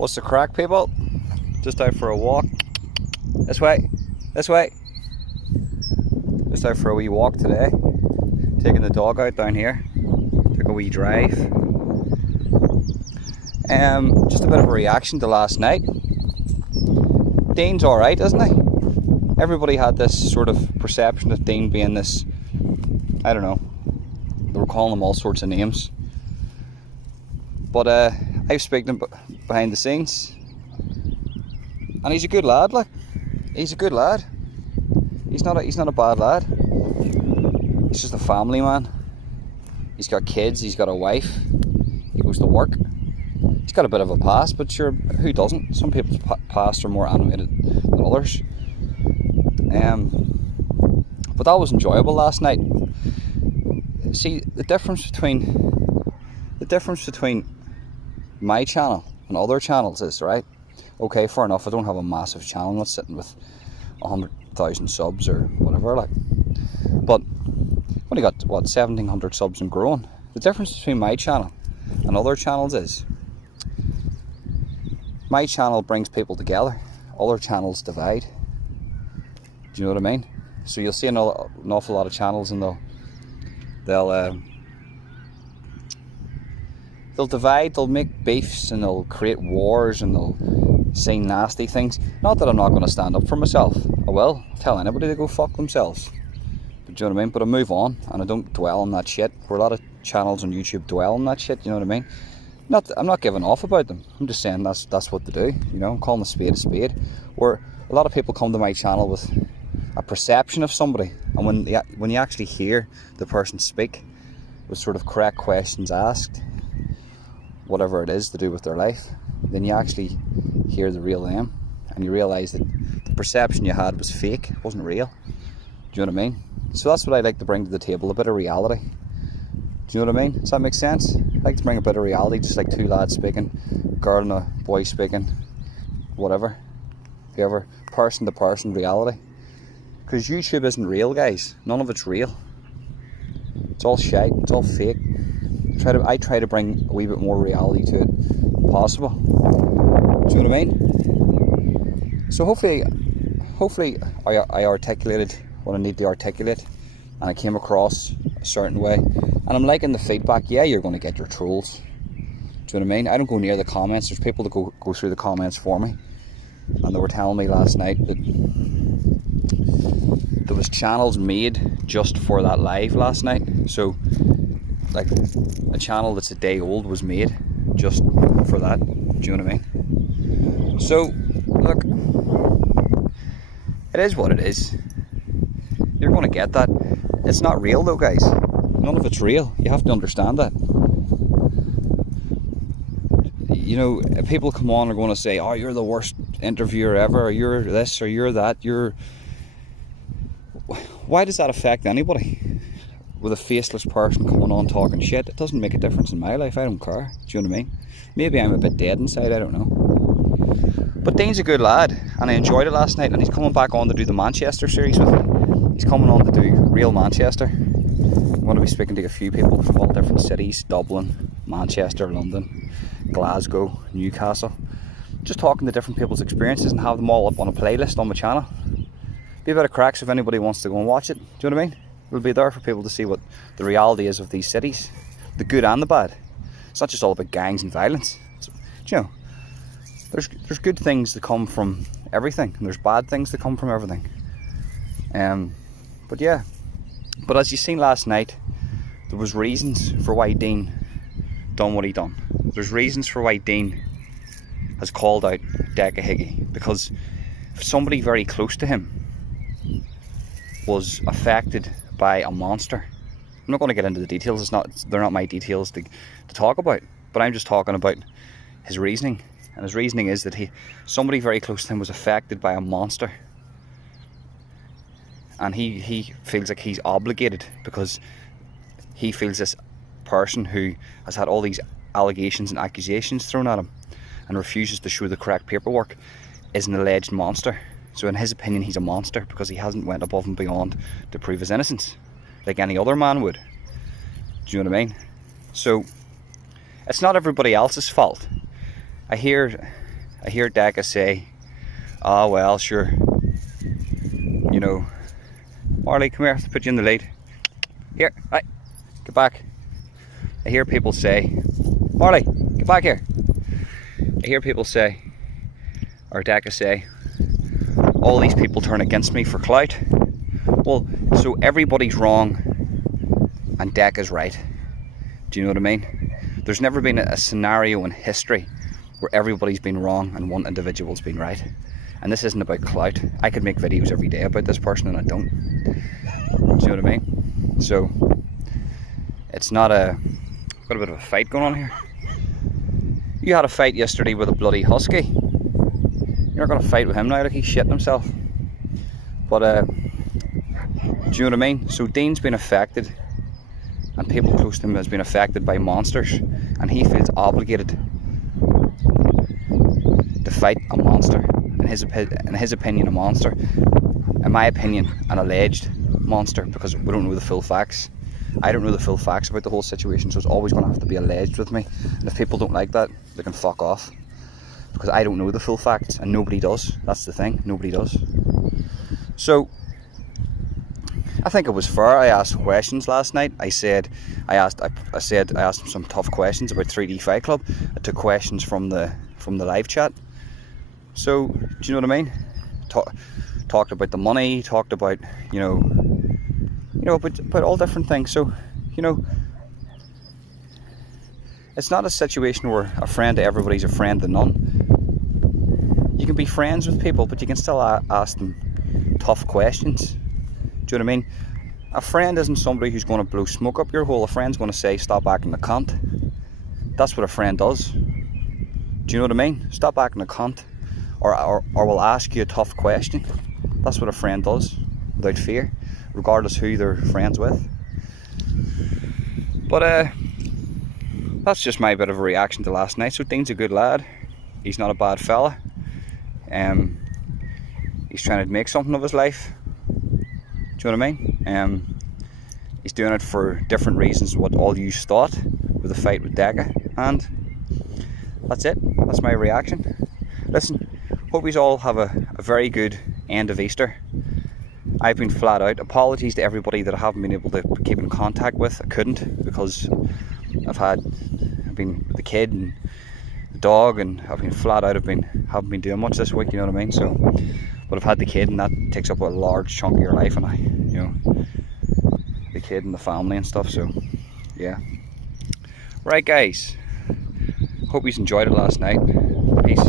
What's the crack, people? Just out for a walk. This way. Just out for a wee walk today. Taking the dog out down here. Took a wee drive. Just a bit of a reaction to last night. Dean's alright, isn't he? Everybody had this sort of perception of Dean being this, I don't know, they were calling him all sorts of names. But I've spoken to him behind the scenes, and he's a good lad. Like, he's a good lad. He's not a bad lad. He's just a family man. He's got kids. He's got a wife. He goes to work. He's got a bit of a past, but sure, who doesn't? Some people's pasts are more animated than others. But that was enjoyable last night. See, the difference between my channel and other channels is, right, okay, fair enough, I don't have a massive channel, I'm not sitting with 100,000 subs or whatever, like, but I've only got, 1,700 subs and growing. The difference between my channel and other channels is, my channel brings people together, other channels divide. Do you know what I mean? So you'll see an awful lot of channels, and they'll divide, they'll make beefs, and they'll create wars, and they'll say nasty things. Not that I'm not going to stand up for myself. I will tell anybody to go fuck themselves. But do you know what I mean? But I move on, and I don't dwell on that shit. Where a lot of channels on YouTube dwell on that shit. You know what I mean? I'm not giving off about them. I'm just saying that's what they do. You know, I'm calling a spade a spade. Where a lot of people come to my channel with a perception of somebody, and when you actually hear the person speak, with sort of correct questions asked, whatever it is to do with their life, then you actually hear the real them, and you realise that the perception you had was fake, it wasn't real. Do you know what I mean? So that's what I like to bring to the table, a bit of reality. Do you know what I mean? Does that make sense? I like to bring a bit of reality, just like two lads speaking, girl and a boy speaking, whatever, whoever, person to person reality. Because YouTube isn't real, guys. None of it's real. It's all shite, it's all fake. I try to bring a wee bit more reality to it possible. Do you know what I mean? So hopefully I articulated what I need to articulate, and I came across a certain way. And I'm liking the feedback. Yeah, you're going to get your trolls. Do you know what I mean? I don't go near the comments. There's people that go through the comments for me. And they were telling me last night that there was channels made just for that live last night. So, like, a channel that's a day old was made just for that. Do you know what I mean? So, look, it is what it is. You're going to get that. It's not real though, guys. None of it's real. You have to understand that. You know, people come on and are going to say, oh, you're the worst interviewer ever, or you're this, or you're that, Why does that affect anybody? With a faceless person coming on talking shit, it doesn't make a difference in my life. I don't care. Do you know what I mean? Maybe I'm a bit dead inside, I don't know. But Dean's a good lad, and I enjoyed it last night, and he's coming back on to do the Manchester series with me. He's coming on to do real Manchester. I'm going to be speaking to a few people from all different cities: Dublin, Manchester, London, Glasgow, Newcastle. Just talking to different people's experiences and have them all up on a playlist on my channel. Be a bit of cracks if anybody wants to go and watch it. Do you know what I mean? We'll be there for people to see what the reality is of these cities, the good and the bad. It's not just all about gangs and violence. You know, there's good things that come from everything, and there's bad things that come from everything. But yeah, but as you seen last night, there was reasons for why Dean done what he done. There's reasons for why Dean has called out Decca Higgy, because somebody very close to him was affected by a monster. I'm not going to get into the details. They're not my details to talk about, but I'm just talking about his reasoning. And his reasoning is that somebody very close to him was affected by a monster, and he feels like he's obligated, because he feels this person who has had all these allegations and accusations thrown at him and refuses to show the correct paperwork is an alleged monster. So in his opinion, he's a monster because he hasn't went above and beyond to prove his innocence like any other man would. Do you know what I mean? So it's not everybody else's fault. I hear I hear Decca say, "Ah, well, sure, you know, Marley, come here, I'll put you in the lead. Here, right, get back." I hear people say, "Marley, get back here." I hear people say, or Decca say, "All these people turn against me for clout." Well, so everybody's wrong and Decca's right. Do you know what I mean? There's never been a scenario in history where everybody's been wrong and one individual's been right. And this isn't about clout. I could make videos every day about this person and I don't. Do you know what I mean? So, it's not got a bit of a fight going on here. You had a fight yesterday with a bloody husky. You're not going to fight with him now, like he's shitting himself. But, do you know what I mean? So Dean's been affected, and people close to him has been affected by monsters, and he feels obligated to fight a monster. In his opinion, a monster. In my opinion, an alleged monster, because we don't know the full facts. I don't know the full facts about the whole situation, so it's always going to have to be alleged with me. And if people don't like that, they can fuck off. Because I don't know the full facts, and nobody does. That's the thing, nobody does. So, I think it was fair. I asked questions last night. I asked him some tough questions about 3D Fight Club. I took questions from the live chat. So, do you know what I mean? Talked about the money, talked about, about all different things. So, it's not a situation where a friend to everybody's a friend to none. You can be friends with people, but you can still ask them tough questions. Do you know what I mean? A friend isn't somebody who's going to blow smoke up your hole. A friend's going to say, "Stop acting a cunt." That's what a friend does. Do you know what I mean? Stop acting a cunt. Or will ask you a tough question. That's what a friend does, without fear, regardless who they're friends with. But that's just my bit of a reaction to last night. So Dean's a good lad. He's not a bad fella. He's trying to make something of his life. Do you know what I mean? He's doing it for different reasons what all you thought with the fight with Decca, and that's it. That's my reaction. Listen, hope we all have a very good end of Easter. I've been flat out. Apologies to everybody that I haven't been able to keep in contact with. I couldn't, because I've been with the kid and the dog, and I've been flat out. Haven't been doing much this week. You know what I mean? So, but I've had the kid, and that takes up a large chunk of your life, and the kid and the family and stuff. So, yeah. Right, guys. Hope you enjoyed it last night. Peace.